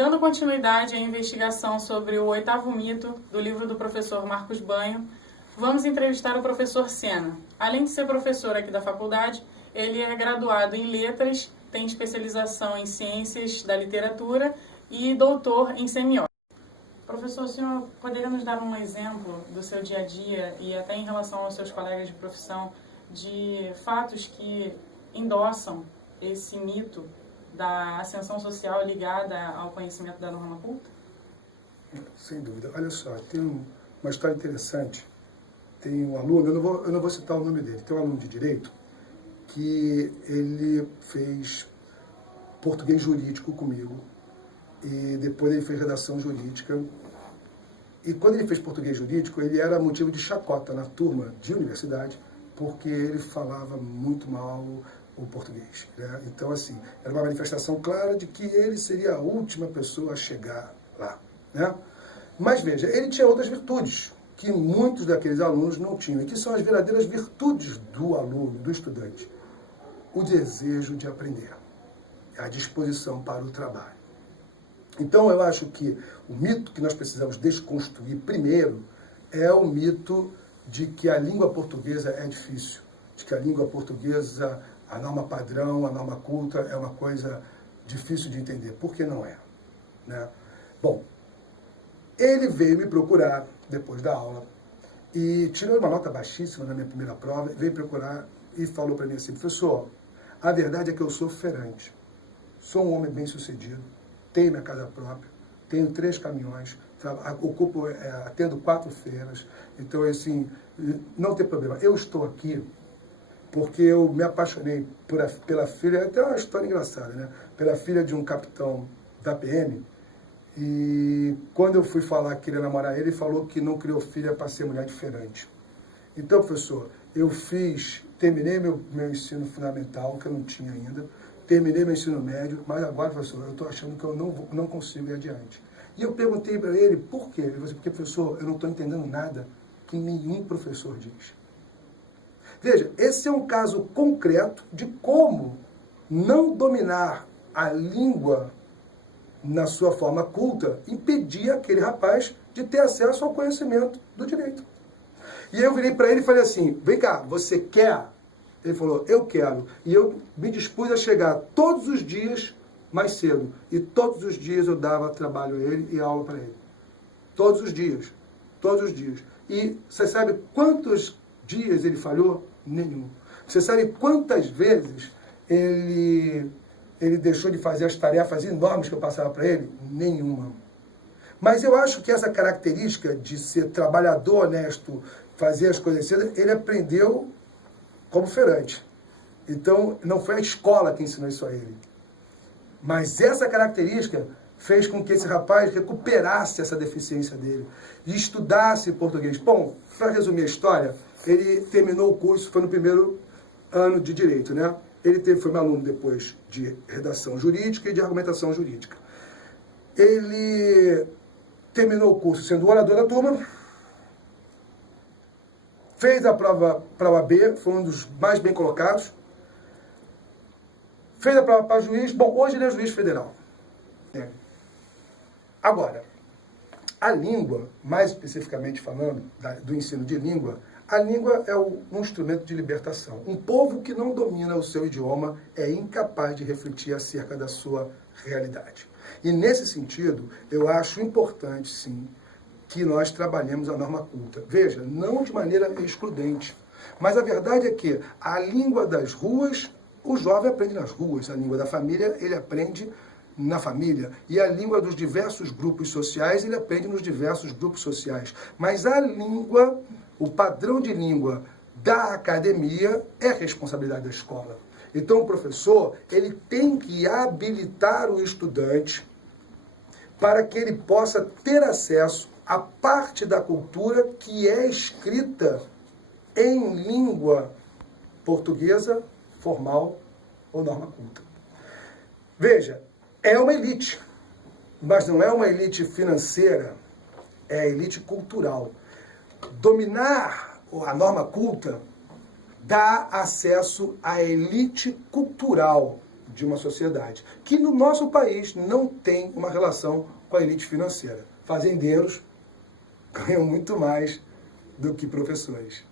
Dando continuidade à investigação sobre o 8º mito do livro do professor Marcos Banho, vamos entrevistar o professor Sena. Além de ser professor aqui da faculdade, ele é graduado em letras, tem especialização em ciências da literatura e doutor em semiótica. Professor, o senhor poderia nos dar um exemplo do seu dia a dia e até em relação aos seus colegas de profissão de fatos que endossam esse mito da ascensão social ligada ao conhecimento da norma culta? Sem dúvida. Olha só, tem uma história interessante. Tem um aluno, eu não vou citar o nome dele, tem um aluno de Direito que ele fez português jurídico comigo e depois ele fez redação jurídica. E quando ele fez português jurídico, ele era motivo de chacota na turma de universidade, porque ele falava muito mal o português, né? Então, assim, era uma manifestação clara de que ele seria a última pessoa a chegar lá, né? Mas veja, ele tinha outras virtudes que muitos daqueles alunos não tinham, e que são as verdadeiras virtudes do aluno, do estudante. O desejo de aprender, a disposição para o trabalho. Então, eu acho que o mito que nós precisamos desconstruir primeiro é o mito de que a língua portuguesa é difícil, de que a língua portuguesa, a norma padrão, a norma culta é uma coisa difícil de entender. Por que não é? Né? Bom, ele veio me procurar depois da aula e tirou uma nota baixíssima na minha primeira prova, veio procurar e falou para mim assim: professor, a verdade é que eu sou feirante, sou um homem bem-sucedido, tenho minha casa própria, tenho 3 caminhões, atendo 4 feiras, então, assim, não tem problema. Eu estou aqui porque eu me apaixonei pela filha, até uma história engraçada, né? Pela filha de um capitão da PM, e quando eu fui falar que queria namorar ele falou que não criou filha para ser mulher de feirante. Então, professor, terminei meu ensino fundamental, que eu não tinha ainda, terminei meu ensino médio, mas agora, professor, eu estou achando que eu não consigo ir adiante. E eu perguntei para ele, por quê? Ele falou assim, porque, professor, eu não estou entendendo nada que nenhum professor diz. Veja, esse é um caso concreto de como não dominar a língua na sua forma culta impedia aquele rapaz de ter acesso ao conhecimento do direito. E eu virei para ele e falei assim, vem cá, você quer? Ele falou, eu quero. E eu me dispus a chegar todos os dias mais cedo. E todos os dias eu dava trabalho a ele e aula para ele. Todos os dias. Todos os dias. E você sabe quantos dias ele falhou? Nenhum. Você sabe quantas vezes ele deixou de fazer as tarefas enormes que eu passava para ele? Nenhuma. Mas eu acho que essa característica de ser trabalhador honesto, fazer as coisas cedo, ele aprendeu como feirante. Então, não foi a escola que ensinou isso a ele. Mas essa característica fez com que esse rapaz recuperasse essa deficiência dele e estudasse português. Bom, para resumir a história, ele terminou o curso, foi no primeiro ano de Direito, né? Ele foi meu aluno depois de redação jurídica e de argumentação jurídica. Ele terminou o curso sendo orador da turma, fez a prova para a OAB, foi um dos mais bem colocados, fez a prova para juiz, bom, hoje ele é juiz federal. Agora, a língua, mais especificamente falando do ensino de língua, a língua é um instrumento de libertação. Um povo que não domina o seu idioma é incapaz de refletir acerca da sua realidade. E nesse sentido, eu acho importante, sim, que nós trabalhemos a norma culta. Veja, não de maneira excludente, mas a verdade é que a língua das ruas, o jovem aprende nas ruas, a língua da família, ele aprende na família, e a língua dos diversos grupos sociais, ele aprende nos diversos grupos sociais. Mas a língua, o padrão de língua da academia é responsabilidade da escola. Então o professor, ele tem que habilitar o estudante para que ele possa ter acesso à parte da cultura que é escrita em língua portuguesa, formal ou norma culta. Veja, é uma elite, mas não é uma elite financeira, é a elite cultural. Dominar a norma culta dá acesso à elite cultural de uma sociedade, que no nosso país não tem uma relação com a elite financeira. Fazendeiros ganham muito mais do que professores.